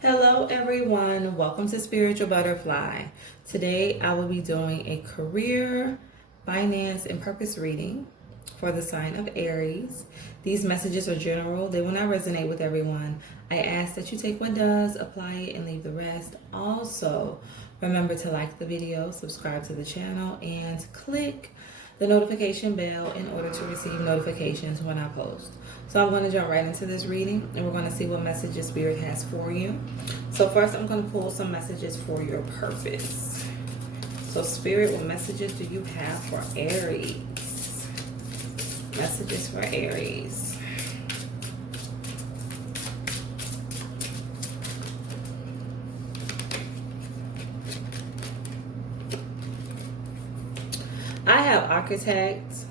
Hello everyone, welcome to Spiritual Butterfly. Today I will be doing a career, finance, and purpose reading for the sign of Aries. These messages are general, they will not resonate with everyone. I ask that you take what does, apply it, and leave the rest. Also, remember to like the video, subscribe to the channel, and click the notification bell in order to receive notifications when I post. So I'm going to jump right into this reading and we're going to see what messages Spirit has for you. So first I'm going to pull some messages for your purpose. So Spirit, what messages do you have for Aries? Messages for Aries. I have architect.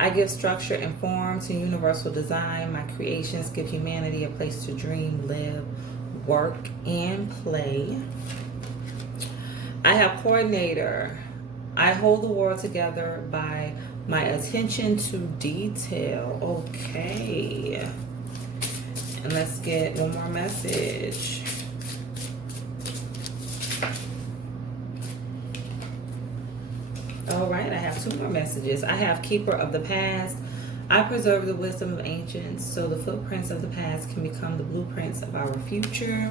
I give structure and form to universal design. My creations give humanity a place to dream, live, work, and play. I have coordinator. I hold the world together by my attention to detail. Okay. And let's get one more message. All right, I have two more messages. I have keeper of the past. I preserve the wisdom of ancients so the footprints of the past can become the blueprints of our future.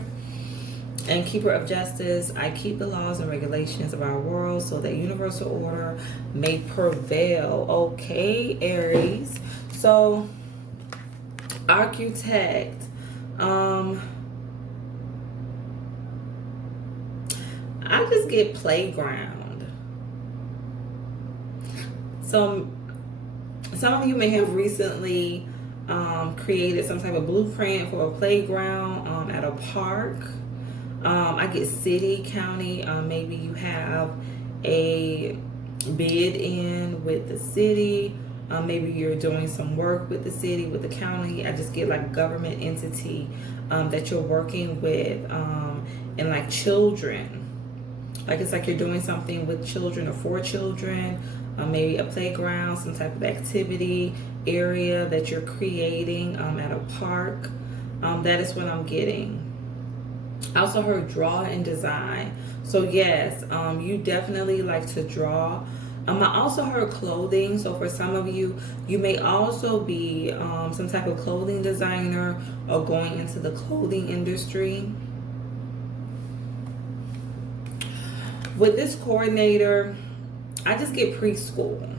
And keeper of justice, I keep the laws and regulations of our world so that universal order may prevail. Okay, Aries. So, architect. I just get playground. So some of you may have recently created some type of blueprint for a playground at a park. I get city, county. Maybe you have a bid in with the city. Maybe you're doing some work with the city, with the county. I just get like government entity that you're working with, and like children. Like it's like you're doing something with children or for children. Maybe a playground, some type of activity area that you're creating at a park. That is what I'm getting. I also heard draw and design. So yes, you definitely like to draw. I also heard clothing. So for some of you, you may also be some type of clothing designer or going into the clothing industry. With this coordinator, I just get preschool.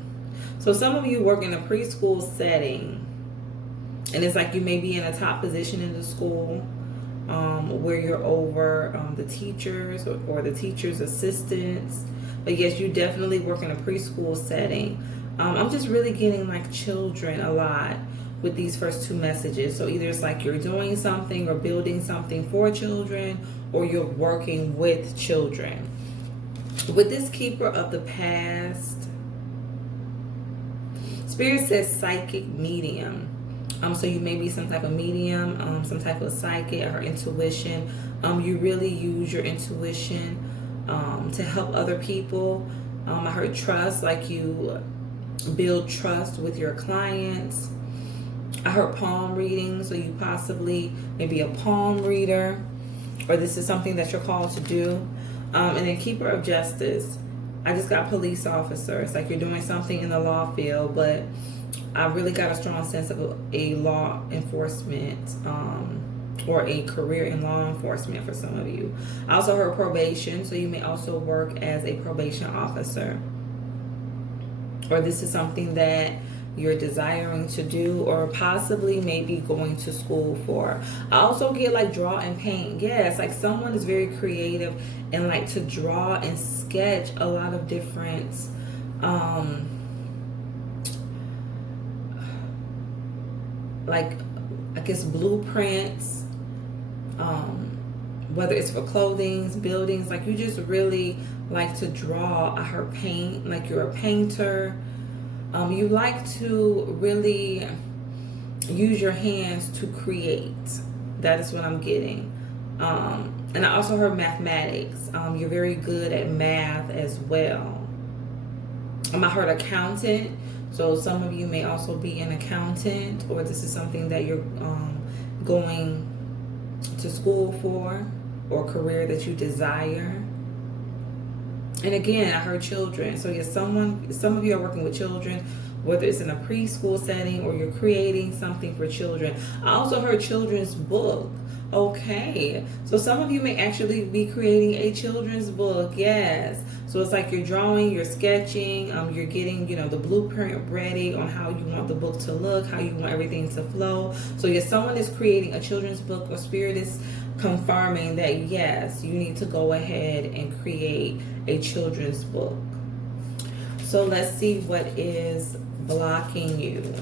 So some of you work in a preschool setting, and it's like you may be in a top position in the school where you're over the teachers or the teachers' assistants. But yes, you definitely work in a preschool setting. I'm just really getting like children a lot with these first two messages. So either it's like you're doing something or building something for children, or you're working with children. With this keeper of the past, Spirit says psychic medium. So you may be some type of medium, some type of psychic or intuition. You really use your intuition to help other people. I heard trust, like you build trust with your clients. I heard palm reading, so you possibly maybe a palm reader, or this is something that you're called to do. And then keeper of justice, I just got police officer. It's like you're doing something in the law field, but I really got a strong sense of a law enforcement or a career in law enforcement for some of you. I also heard probation, so you may also work as a probation officer. Or this is something that you're desiring to do, or possibly maybe going to school for. I also get like draw and paint. Yes, like someone is very creative and like to draw and sketch a lot of different like I guess blueprints, whether it's for clothing, buildings. Like you just really like to draw. I heard paint, like you're a painter. You like to really use your hands to create. That is what I'm getting. And I also heard mathematics. You're very good at math as well. I heard accountant. So some of you may also be an accountant, or this is something that you're going to school for. or career that you desire. And again, I heard children. So yes, some of you are working with children, whether it's in a preschool setting or you're creating something for children. I also heard children's book. Okay, so some of you may actually be creating a children's book. Yes, so it's like you're drawing, you're sketching, you're getting, the blueprint ready on how you want the book to look, how you want everything to flow. So yes, someone is creating a children's book, or Spirit is confirming that yes, you need to go ahead and create a children's book. So let's see what is blocking you.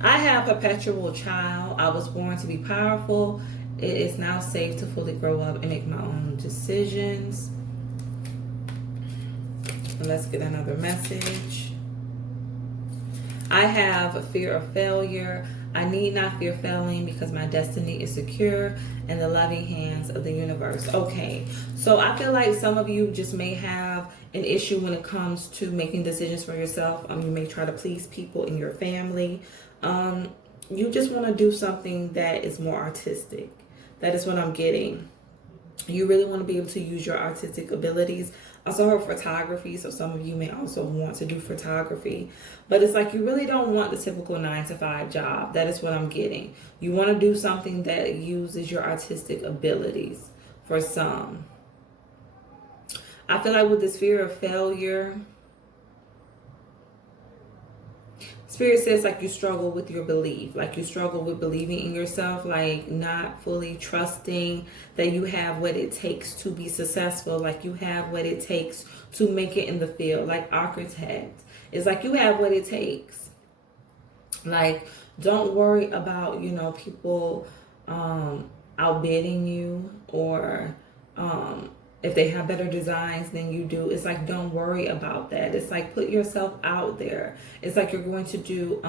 I have perpetual child. I was born to be powerful. It is now safe to fully grow up and make my own decisions. Let's get another message. I have a fear of failure. I need not fear failing because my destiny is secure in the loving hands of the universe. Okay, so I feel like some of you just may have an issue when it comes to making decisions for yourself. You may try to please people in your family. You just want to do something that is more artistic. That is what I'm getting. You really want to be able to use your artistic abilities. I also heard photography, so some of you may also want to do photography. But it's like you really don't want the typical 9-to-5 job. That is what I'm getting. You want to do something that uses your artistic abilities for some. I feel like with this fear of failure, Spirit says like you struggle with your belief, like you struggle with believing in yourself, like not fully trusting that you have what it takes to be successful, like you have what it takes to make it in the field, like architect. It's like you have what it takes. Like, don't worry about, people outbidding you, or if they have better designs than you do. It's like, don't worry about that. It's like, put yourself out there. It's like you're going to do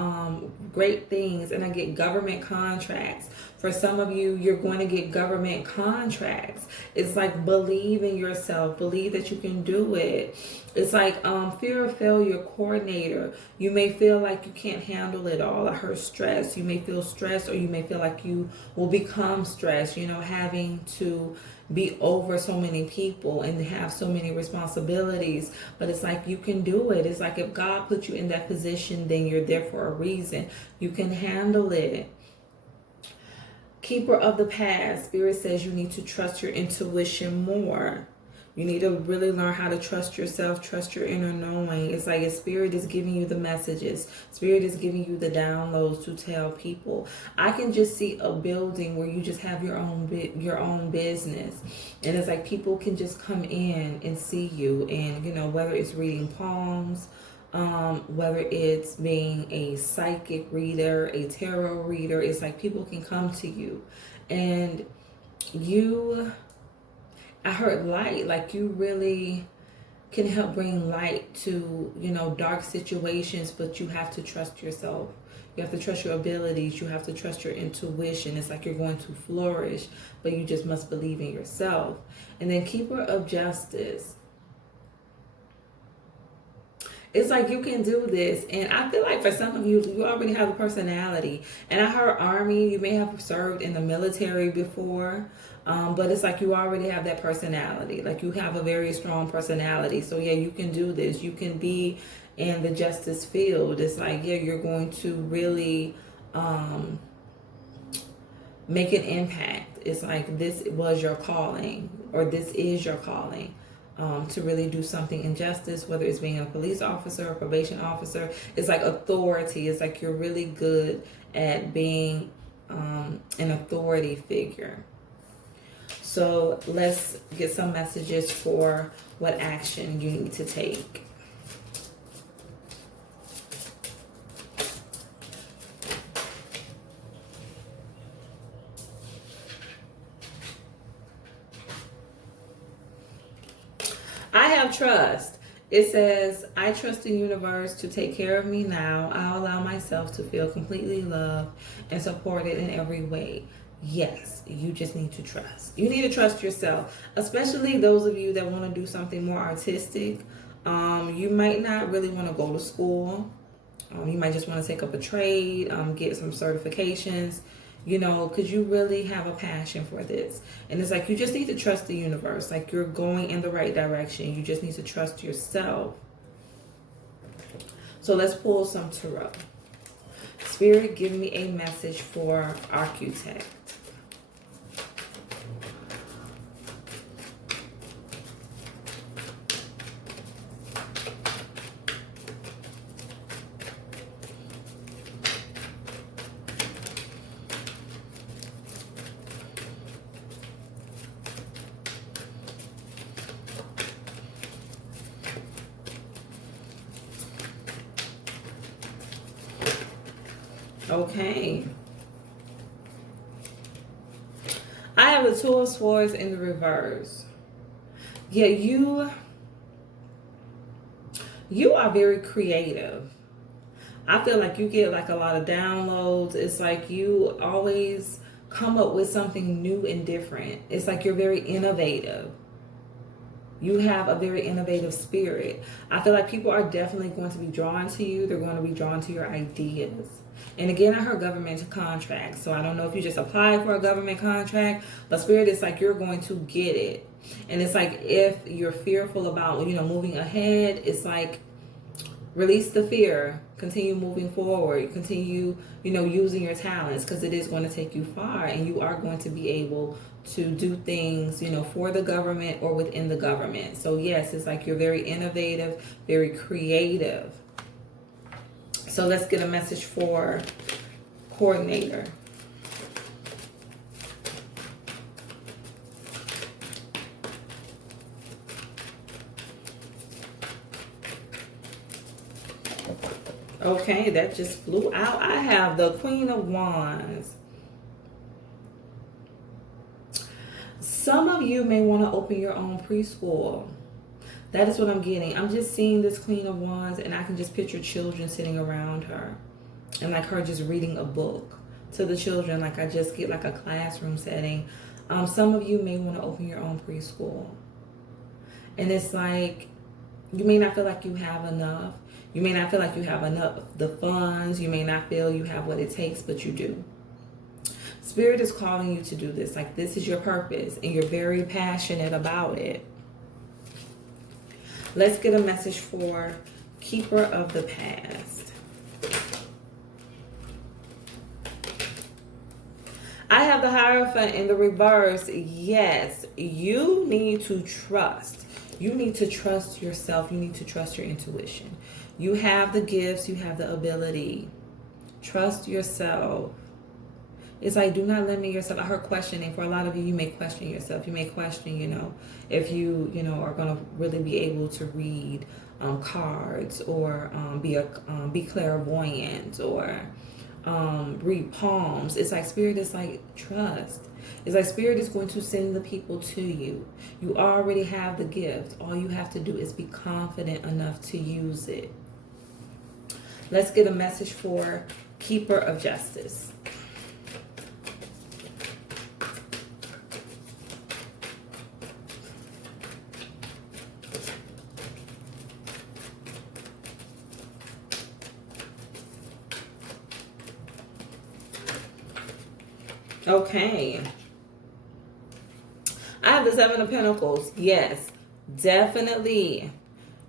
great things. And I get government contracts. For some of you, you're going to get government contracts. It's like, believe in yourself. Believe that you can do it. It's like fear of failure coordinator. You may feel like you can't handle it all. I heard stress. You may feel stressed, or you may feel like you will become stressed, having to be over so many people and have so many responsibilities. But it's like you can do it. It's like if God put you in that position, then you're there for a reason. You can handle it. Keeper of the past. Spirit says you need to trust your intuition more. You need to really learn how to trust yourself, trust your inner knowing. It's like a Spirit is giving you the messages. Spirit is giving you the downloads to tell people. I can just see a building where you just have your own business. And it's like people can just come in and see you. And, whether it's reading palms, whether it's being a psychic reader, a tarot reader, it's like people can come to you. And I heard light, like you really can help bring light to, dark situations, but you have to trust yourself. You have to trust your abilities. You have to trust your intuition. It's like you're going to flourish, but you just must believe in yourself. And then keeper of justice. It's like you can do this. And I feel like for some of you, you already have a personality. And I heard army, you may have served in the military before. But it's like you already have that personality. Like you have a very strong personality. So yeah, you can do this. You can be in the justice field. It's like, yeah, you're going to really make an impact. It's like this was your calling, or this is your calling. To really do something in justice, whether it's being a police officer or probation officer. It's like authority. It's like you're really good at being an authority figure. So let's get some messages for what action you need to take. I have trust. It says, I trust the universe to take care of me now. I'll allow myself to feel completely loved and supported in every way. Yes, you just need to trust. You need to trust yourself, especially those of you that want to do something more artistic. You might not really want to go to school. You might just want to take up a trade, get some certifications, because you really have a passion for this. And it's like you just need to trust the universe. Like you're going in the right direction. You just need to trust yourself. So let's pull some tarot. Spirit, give me a message for architect. Okay. I have the Two of Swords in the reverse. Yeah, you are very creative. I feel like you get like a lot of downloads. It's like you always come up with something new and different. It's like you're very innovative. You have a very innovative spirit. I feel like people are definitely going to be drawn to you. They're going to be drawn to your ideas. And again, I heard government contract. So I don't know if you just applied for a government contract, but Spirit, it's like you're going to get it. And it's like if you're fearful about, moving ahead, it's like release the fear. Continue moving forward. Continue, using your talents, because it is going to take you far, and you are going to be able to do things, for the government or within the government. So yes, it's like you're very innovative, very creative. So let's get a message for coordinator. Okay, that just flew out. I have the Queen of Wands. Some of you may want to open your own preschool. That is what I'm getting. I'm just seeing this Queen of Wands, and I can just picture children sitting around her. And like her just reading a book to the children. Like I just get like a classroom setting. Some of you may want to open your own preschool. And it's like, you may not feel like you have enough. You may not feel like you have enough the funds. You may not feel you have what it takes, but you do. Spirit is calling you to do this. Like this is your purpose, and you're very passionate about it. Let's get a message for Keeper of the Past. I have the Hierophant in the reverse. Yes, you need to trust. You need to trust yourself. You need to trust your intuition. You have the gifts. You have the ability. Trust yourself. It's like, do not limit yourself. I heard questioning. For a lot of you, you may question yourself. You may question, if you, are going to really be able to read cards, or be clairvoyant, or read palms. It's like Spirit is like, trust. It's like Spirit is going to send the people to you. You already have the gift. All you have to do is be confident enough to use it. Let's get a message for Keeper of Justice. Okay. I have the Seven of Pentacles. Yes, definitely.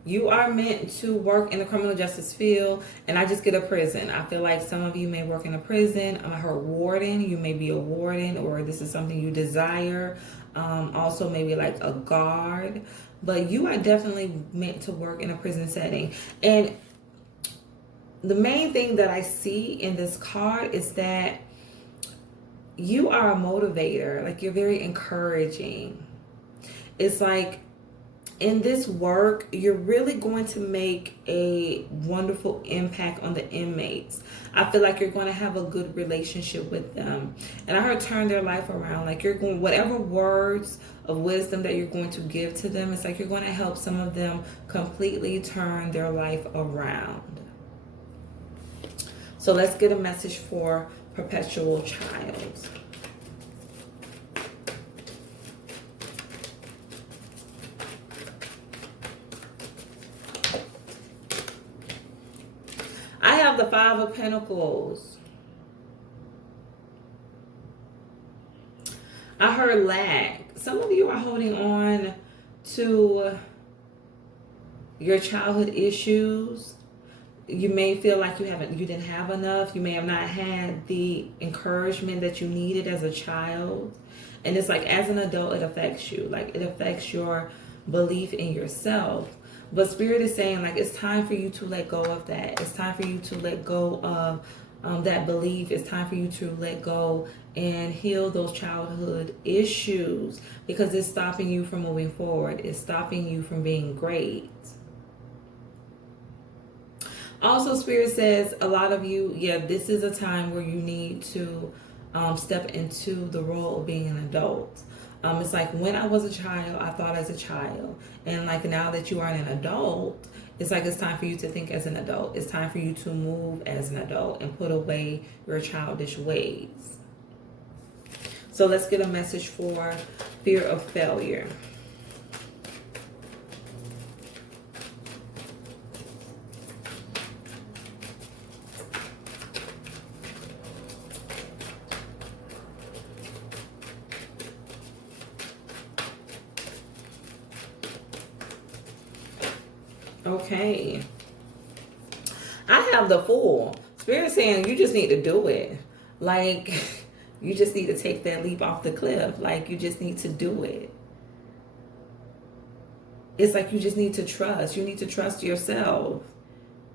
You are meant to work in the criminal justice field, and I just get a prison. I feel like some of you may work in a prison. I heard warden. You may be a warden, or this is something you desire. Also, maybe like a guard. But you are definitely meant to work in a prison setting. And the main thing that I see in this card is that you are a motivator. Like you're very encouraging. It's like in this work, you're really going to make a wonderful impact on the inmates. I feel like you're going to have a good relationship with them. And I heard turn their life around. Like you're going, whatever words of wisdom that you're going to give to them, it's like you're going to help some of them completely turn their life around. So let's get a message for Perpetual Child. the Five of Pentacles. I heard lack. Some of you are holding on to your childhood issues. You may feel like you didn't have enough. You may have not had the encouragement that you needed as a child. And it's like, as an adult, it affects you. Like, it affects your belief in yourself. But Spirit is saying, like, it's time for you to let go of that. It's time for you to let go of that belief. It's time for you to let go and heal those childhood issues, because it's stopping you from moving forward. It's stopping you from being great. Also, Spirit says, a lot of you, this is a time where you need to step into the role of being an adult. It's like, when I was a child, I thought as a child. And like, now that you are an adult, it's like, it's time for you to think as an adult. It's time for you to move as an adult and put away your childish ways. So let's get a message for fear of failure. Okay. I have the Fool. Spirit saying you just need to do it. Like, you just need to take that leap off the cliff. Like, you just need to do it. It's like, you just need to trust. You need to trust yourself.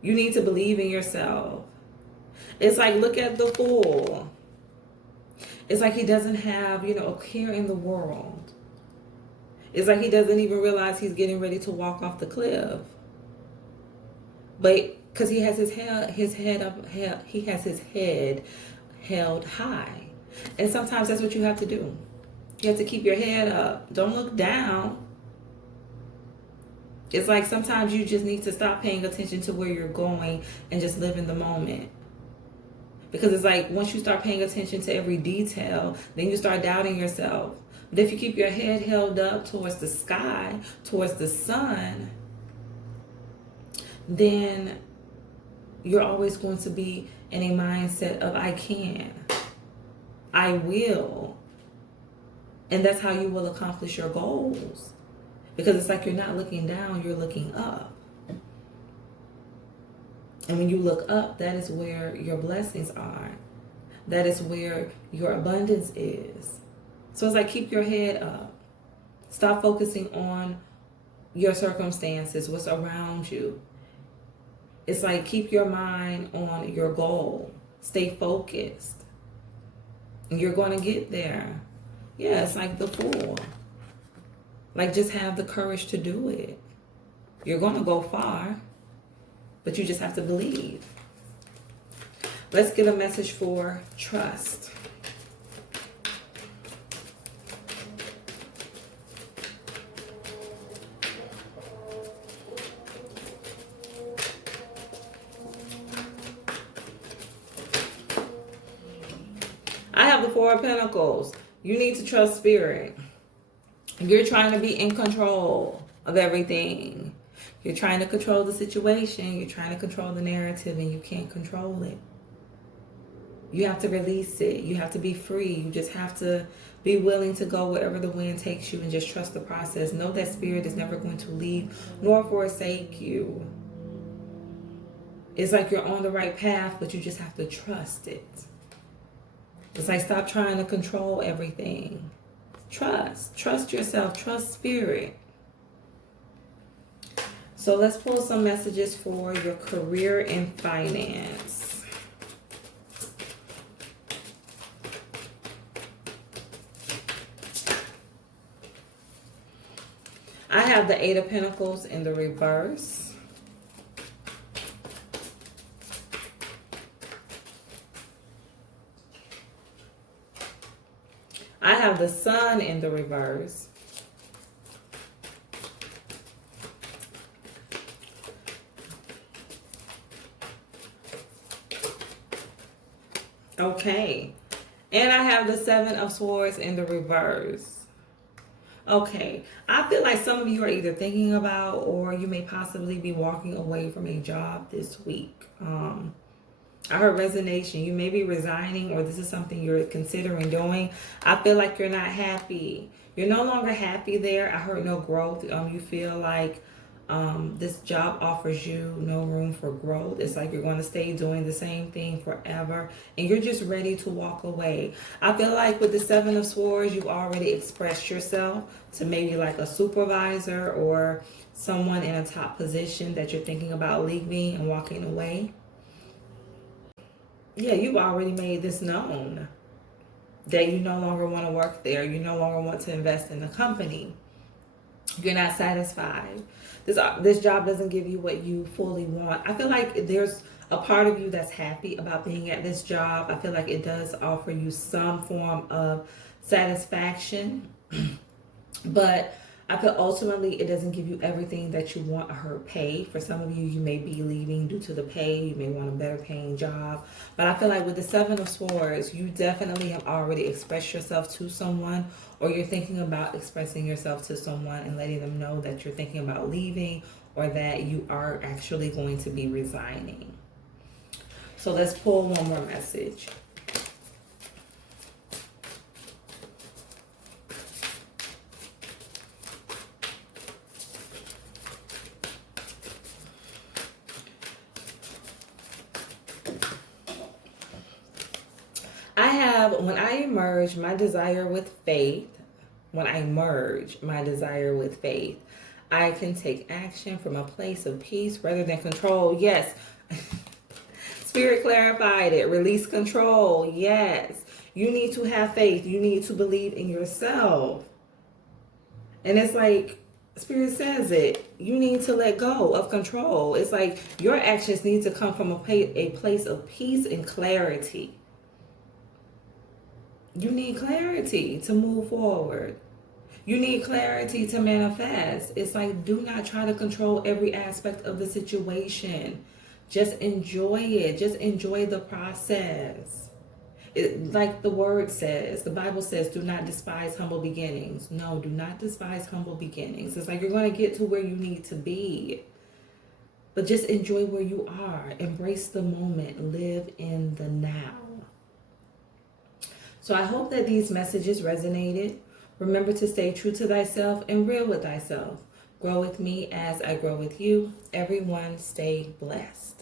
You need to believe in yourself. It's like, look at the Fool. It's like he doesn't have, a care in the world. It's like he doesn't even realize he's getting ready to walk off the cliff. But because he has his head held high. And sometimes that's what you have to do. You have to keep your head up. Don't look down. It's like, sometimes you just need to stop paying attention to where you're going and just live in the moment. Because it's like, once you start paying attention to every detail, then you start doubting yourself. But if you keep your head held up towards the sky, towards the sun, then you're always going to be in a mindset of, I can, I will. And that's how you will accomplish your goals. Because it's like, you're not looking down, you're looking up. And when you look up, that is where your blessings are. That is where your abundance is. So it's like, keep your head up. Stop focusing on your circumstances, what's around you. It's like, keep your mind on your goal. Stay focused. And you're going to get there. Yeah, it's like the Fool. Like, just have the courage to do it. You're going to go far, but you just have to believe. Let's get a message for trust. I have the Four of Pentacles. You need to trust Spirit. You're trying to be in control of everything. You're trying to control the situation. You're trying to control the narrative, and you can't control it. You have to release it. You have to be free. You just have to be willing to go wherever the wind takes you and just trust the process. Know that Spirit is never going to leave nor forsake you. It's like, you're on the right path, but you just have to trust it. It's like, stop trying to control everything. Trust yourself, trust Spirit. So let's pull some messages for your career and finance. I have the Eight of Pentacles in the reverse. I have the Sun in the reverse. Okay. And I have the Seven of Swords in the reverse. Okay. I feel like some of you are either thinking about, or you may possibly be walking away from a job this week. I heard resignation. You may be resigning, or this is something you're considering doing. I feel like you're not happy. You're no longer happy there. I heard no growth. You feel like this job offers you no room for growth. It's like you're going to stay doing the same thing forever, and you're just ready to walk away. I feel like with the Seven of Swords, you've already expressed yourself to maybe like a supervisor or someone in a top position that you're thinking about leaving and walking away. Yeah, you've already made this known that you no longer want to work there. You no longer want to invest in the company. You're not satisfied. This job doesn't give you what you fully want. I feel like there's a part of you that's happy about being at this job. I feel like it does offer you some form of satisfaction, but I feel ultimately it doesn't give you everything that you want or pay. For some of you, you may be leaving due to the pay. You may want a better paying job. But I feel like with the Seven of Swords, you definitely have already expressed yourself to someone, or you're thinking about expressing yourself to someone and letting them know that you're thinking about leaving or that you are actually going to be resigning. So let's pull one more message. I have, when I merge my desire with faith, I can take action from a place of peace rather than control. Yes. Spirit clarified it. Release control. Yes. You need to have faith. You need to believe in yourself. And it's like, Spirit says it. You need to let go of control. It's like your actions need to come from a place of peace and clarity. You need clarity to move forward. You need clarity to manifest. It's like, do not try to control every aspect of the situation. Just enjoy it. Just enjoy the process. Like the word says, the Bible says, do not despise humble beginnings. No, do not despise humble beginnings. It's like you're going to get to where you need to be. But just enjoy where you are. Embrace the moment. Live in the now. So I hope that these messages resonated. Remember to stay true to thyself and real with thyself. Grow with me as I grow with you. Everyone stay blessed.